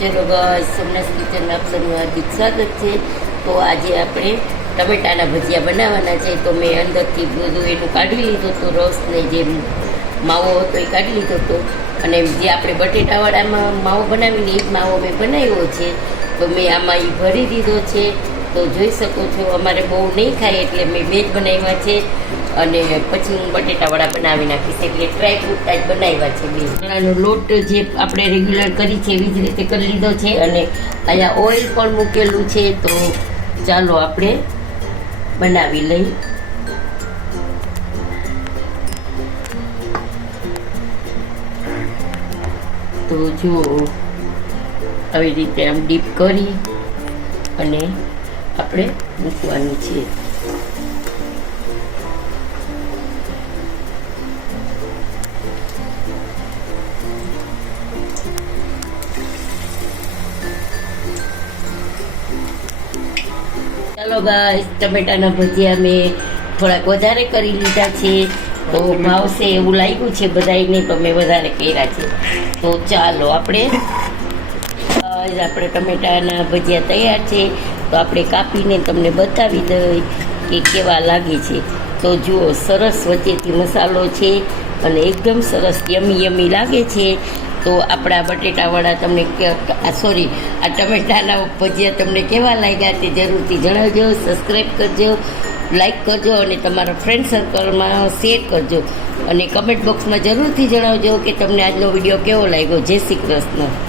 ચલો ગાઈસ, સોમનાથ કિચનમાં આપ સૌનું હાર્દિક સ્વાગત છે. તો આજે આપણે ટમેટાના ભજીયા બનાવવાના છે. તો મેં અંદરથી બધું એનું કાઢી લીધું હતું, રસને જે માવો હતો એ કાઢી લીધો હતો. અને જે આપણે બટેટાવાળામાં માવો બનાવીને એ જ માવો મેં બનાવ્યો છે. તો મેં આમાં એ ભરી દીધો છે. તો જોઈ શકો છો, અમારે બહુ નહીં ખાય એટલે મેં બે જ બનાવ્યા છે. અને પછી હું બટેટાવાળા બનાવી નાખીશ, એટલે ડ્રાય ફ્રૂટ ટાઈપ બનાવ્યા છે બે. ચણાનો લોટ જે આપણે રેગ્યુલર કરી છે એવી જ રીતે કરી લીધો છે. અને અહીંયા ઓઇલ પણ મૂકેલું છે. તો ચાલો આપણે બનાવી લઈ. તો જુઓ, આવી રીતે આમ ડીપ કરી અને આપણે મૂકવાનું છે. ચાલો ગાઈસ, ટમેટાના ભજીયા મેં થોડાક વધારે કરી લીધા છે. તો ભાવશે એવું લાગ્યું છે બધાને, તો મેં વધારે કર્યા છે. તો ચાલો આપણે ટમેટાના ભજીયા તૈયાર છે. તો આપણે કાપીને તમને બતાવી દઈ કે કેવા લાગે છે. તો જુઓ, સરસ વચ્ચેથી મસાલો છે અને એકદમ સરસ યમી યમી લાગે છે. તો આપણા બટેટાવાળા તમને આ ટમેટાના ભજીયા તમને કેવા લાગ્યા તે જરૂરથી જણાવજો. સબસ્ક્રાઈબ કરજો, લાઈક કરજો અને તમારા ફ્રેન્ડ સર્કલમાં શેર કરજો. અને કમેન્ટ બોક્સમાં જરૂરથી જણાવજો કે તમને આજનો વિડીયો કેવો લાગ્યો. જય શ્રી કૃષ્ણ.